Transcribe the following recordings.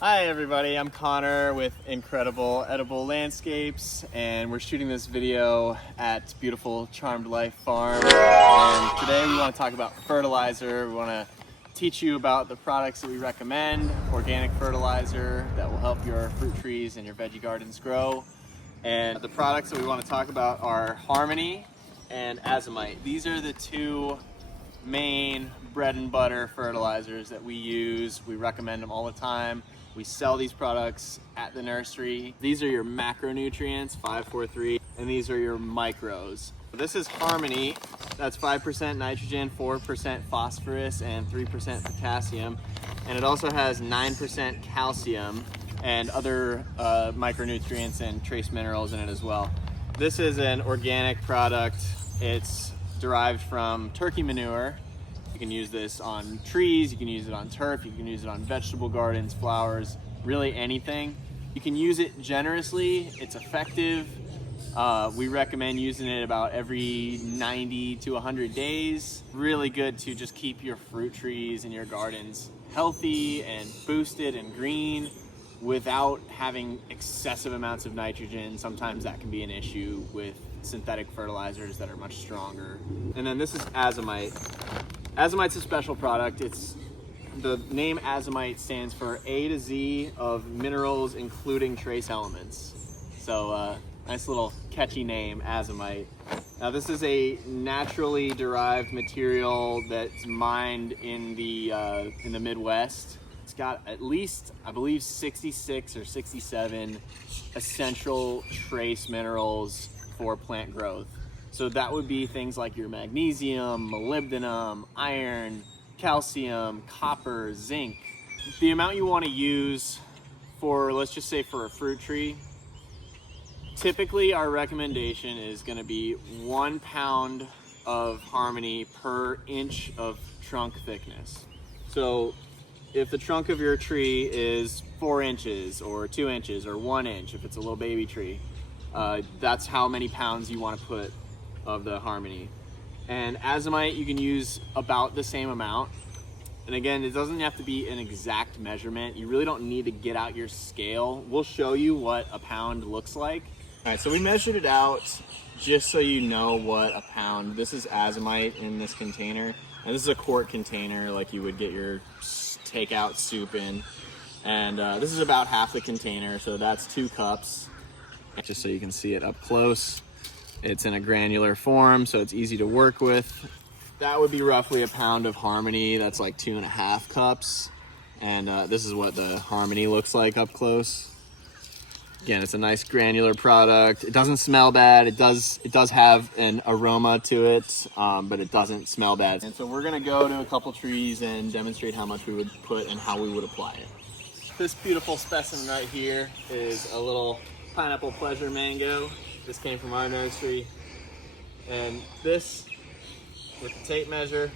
Hi everybody, I'm Connor with Incredible Edible Landscapes, and we're shooting this video at beautiful Charmed Life Farm. And today we want to talk about fertilizer. We want to teach you about the products that we recommend, organic fertilizer that will help your fruit trees and your veggie gardens grow. And the products that we want to talk about are Harmony and Azomite. These are the two main bread and butter fertilizers that we use. We recommend them all the time. We sell these products at the nursery. These are your macronutrients, 543, and these are your micros. This is Harmony. That's 5% nitrogen, 4% phosphorus, and 3% potassium. And it also has 9% calcium and other micronutrients and trace minerals in it as well. This is an organic product. It's derived from turkey manure. You can use this on trees, you can use it on turf, you can use it on vegetable gardens, flowers, really anything. You can use it generously, it's effective. We recommend using it about every 90 to 100 days. Really good to just keep your fruit trees and your gardens healthy and boosted and green without having excessive amounts of nitrogen. Sometimes that can be an issue with synthetic fertilizers that are much stronger. And then this is Azomite. Azomite's a special product. The name Azomite stands for A to Z of minerals, including trace elements. So nice little catchy name, Azomite. Now this is a naturally derived material that's mined in the Midwest. It's got at least, I believe, 66 or 67 essential trace minerals for plant growth. So that would be things like your magnesium, molybdenum, iron, calcium, copper, zinc. The amount you want to use for, let's just say for a fruit tree, typically our recommendation is going to be 1 pound of Harmony per inch of trunk thickness. So if the trunk of your tree is 4 inches or 2 inches or 1 inch, if it's a little baby tree, that's how many pounds you want to put of the Harmony. And Azomite you can use about the same amount. And again, it doesn't have to be an exact measurement. You really don't need to get out your scale. We'll show you what a pound looks like. All right, so we measured it out just so you know what a pound. This is Azomite in this container. And this is a quart container like you would get your takeout soup in. And this is about half the container, so that's 2 cups. Just so you can see it up close. It's in a granular form, so it's easy to work with. That would be roughly a pound of Harmony. That's like 2.5 cups. And this is what the Harmony looks like up close. Again, it's a nice granular product. It doesn't smell bad. It does have an aroma to it, but it doesn't smell bad. And so we're gonna go to a couple trees and demonstrate how much we would put and how we would apply it. This beautiful specimen right here is a little pineapple pleasure mango. This came from our nursery. And this, with the tape measure,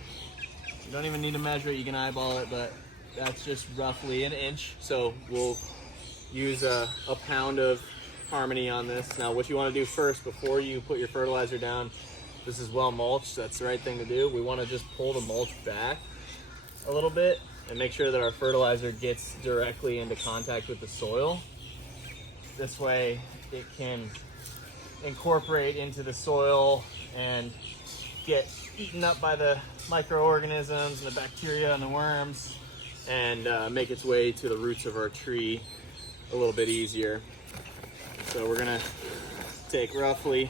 you don't even need to measure it, you can eyeball it, but that's just roughly 1 inch. So we'll use a pound of Harmony on this. Now what you want to do first before you put your fertilizer down, this is well mulched, that's the right thing to do. We want to just pull the mulch back a little bit and make sure that our fertilizer gets directly into contact with the soil. This way it can incorporate into the soil and get eaten up by the microorganisms and the bacteria and the worms and make its way to the roots of our tree a little bit easier. So we're gonna take roughly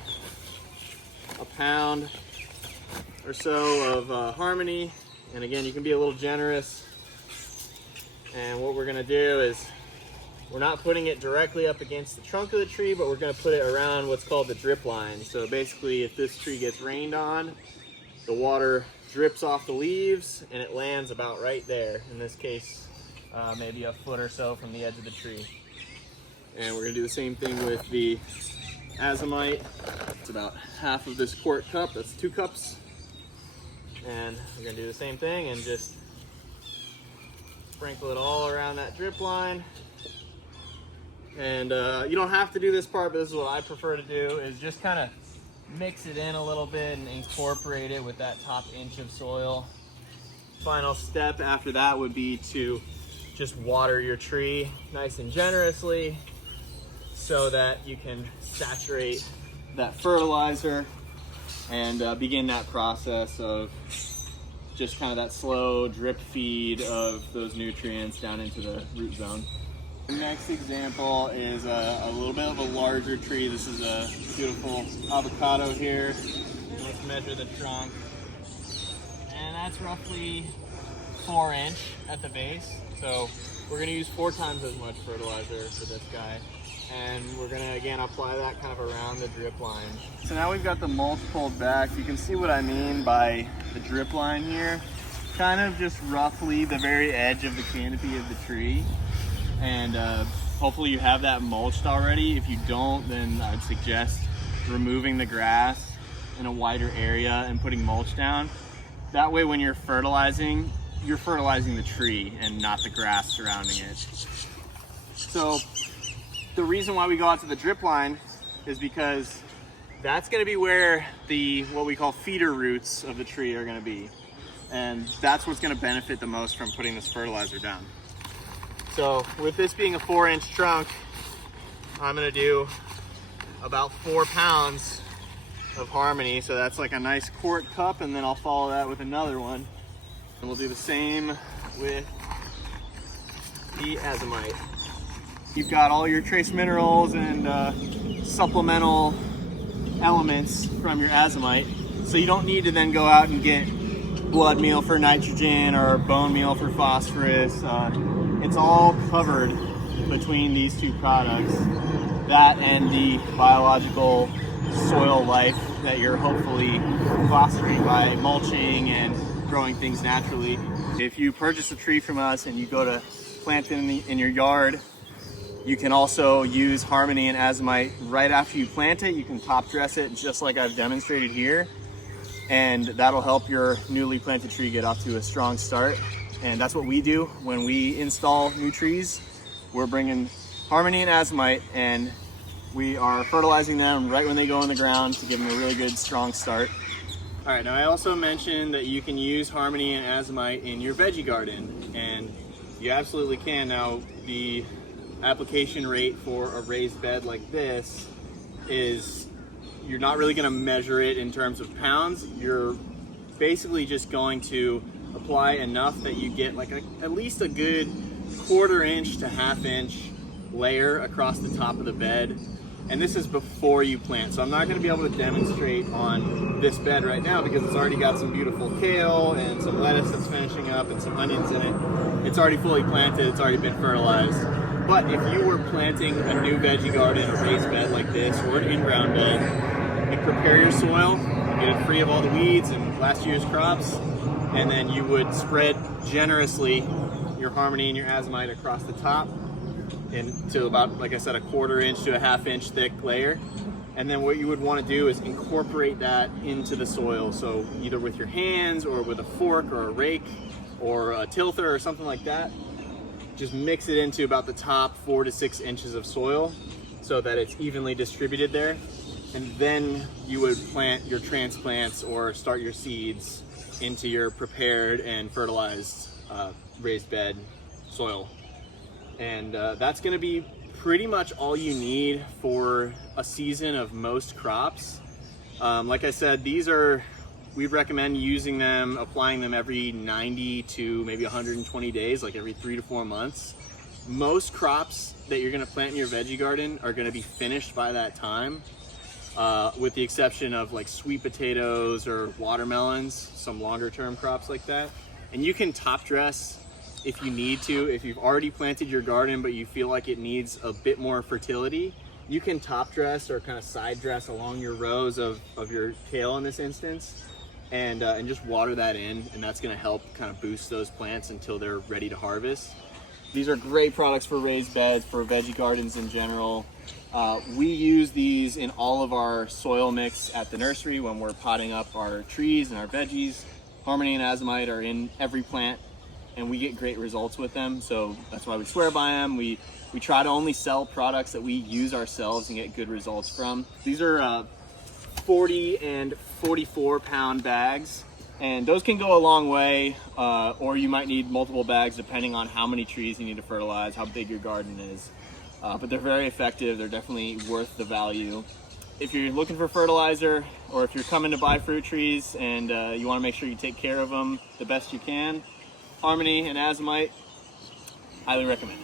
a pound or so of Harmony, and again, you can be a little generous. And what we're gonna do is, we're not putting it directly up against the trunk of the tree, but we're gonna put it around what's called the drip line. So basically, if this tree gets rained on, the water drips off the leaves and it lands about right there. In this case, maybe a foot or so from the edge of the tree. And we're gonna do the same thing with the Azomite. It's about half of this quart cup, that's 2 cups. And we're gonna do the same thing and just sprinkle it all around that drip line. And you don't have to do this part, but this is what I prefer to do, is just kind of mix it in a little bit and incorporate it with that top inch of soil. Final step after that would be to just water your tree nice and generously so that you can saturate that fertilizer and begin that process of just kind of that slow drip feed of those nutrients down into the root zone. The next example is a little bit of a larger tree. This is a beautiful avocado here. Let's measure the trunk. And that's roughly 4" at the base. So we're gonna use 4 times as much fertilizer for this guy. And we're gonna, again, apply that kind of around the drip line. So now we've got the mulch pulled back. You can see what I mean by the drip line here. Kind of just roughly the very edge of the canopy of the tree. And hopefully you have that mulched already. If you don't, then I'd suggest removing the grass in a wider area and putting mulch down. That way when you're fertilizing the tree and not the grass surrounding it. So the reason why we go out to the drip line is because that's gonna be where what we call feeder roots of the tree are gonna be. And that's what's gonna benefit the most from putting this fertilizer down. So with this being a 4" trunk, I'm gonna do about 4 pounds of Harmony. So that's like a nice quart cup, and then I'll follow that with another one. And we'll do the same with the azomite. You've got all your trace minerals and supplemental elements from your azomite. So you don't need to then go out and get blood meal for nitrogen or bone meal for phosphorus. It's all covered between these 2 products. That and the biological soil life that you're hopefully fostering by mulching and growing things naturally. If you purchase a tree from us and you go to plant it in your yard, you can also use Harmony and azomite right after you plant it. You can top dress it just like I've demonstrated here, and that'll help your newly planted tree get off to a strong start. And that's what we do when we install new trees. We're bringing Harmony and azomite and we are fertilizing them right when they go in the ground to give them a really good strong start. All right, now I also mentioned that you can use Harmony and azomite in your veggie garden, and you absolutely can. Now, the application rate for a raised bed like this is, you're not really gonna measure it in terms of pounds. You're basically just going to apply enough that you get like at least a good 1/4" to 1/2" layer across the top of the bed. And this is before you plant. So I'm not gonna be able to demonstrate on this bed right now because it's already got some beautiful kale and some lettuce that's finishing up and some onions in it. It's already fully planted, it's already been fertilized. But if you were planting a new veggie garden, a raised bed like this, or an in-ground bed, you prepare your soil, get it free of all the weeds and last year's crops, and then you would spread generously your Harmony and your azomite across the top into about, like I said, a 1/4" to a 1/2" thick layer. And then what you would want to do is incorporate that into the soil. So either with your hands or with a fork or a rake or a tilther or something like that, just mix it into about the top 4 to 6 inches of soil so that it's evenly distributed there. And then you would plant your transplants or start your seeds into your prepared and fertilized raised bed soil. And that's gonna be pretty much all you need for a season of most crops. Like I said, we recommend using them, applying them every 90 to maybe 120 days, like every 3 to 4 months. Most crops that you're gonna plant in your veggie garden are gonna be finished by that time, with the exception of like sweet potatoes or watermelons, some longer term crops like that. And you can top dress if you need to. If you've already planted your garden but you feel like it needs a bit more fertility, you can top dress or kind of side dress along your rows of your kale in this instance, and just water that in, and that's going to help kind of boost those plants until they're ready to harvest. These are great products for raised beds, for veggie gardens in general. We use these in all of our soil mix at the nursery when we're potting up our trees and our veggies. Harmony and azomite are in every plant, and we get great results with them. So that's why we swear by them. We try to only sell products that we use ourselves and get good results from. These are 40 and 44 pound bags, And those can go a long way, or you might need multiple bags depending on how many trees you need to fertilize, how big your garden is. But they're very effective. They're definitely worth the value. If you're looking for fertilizer, or if you're coming to buy fruit trees and you want to make sure you take care of them the best you can, Harmony and Azomite, highly recommend.